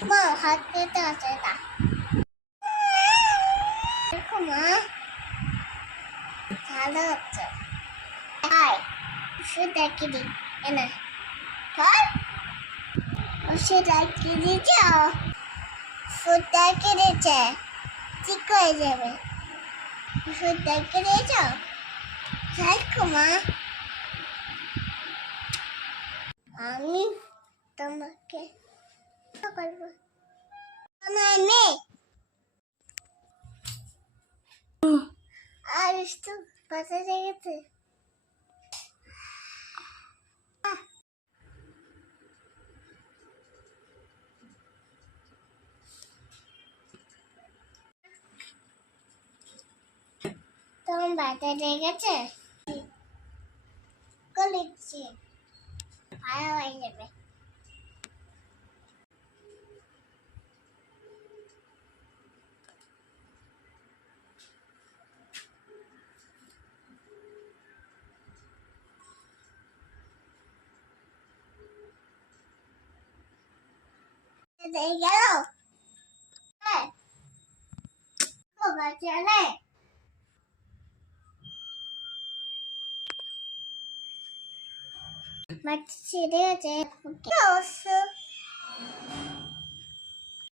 মা হাত পেতে আছে না দেখো মা ভালো হচ্ছে হাই ওষুধ দেখি দি এনে ধর ওষুধ দেখি দিয়েছ ওষুধ দেখি দিয়েছে ঠিক হয়ে যাবে ওষুধ দেখি দিয়েছ দেখো মা আমি তোমাকে করবো আমার নেই আর একটু বাঁচা গেছে তোমার বাচ্চা গেছে লিখছি ভালো হয়ে যাবে গেল হ্যাঁ বাচ্চা নেই বাচ্চা ছেড়ে আছে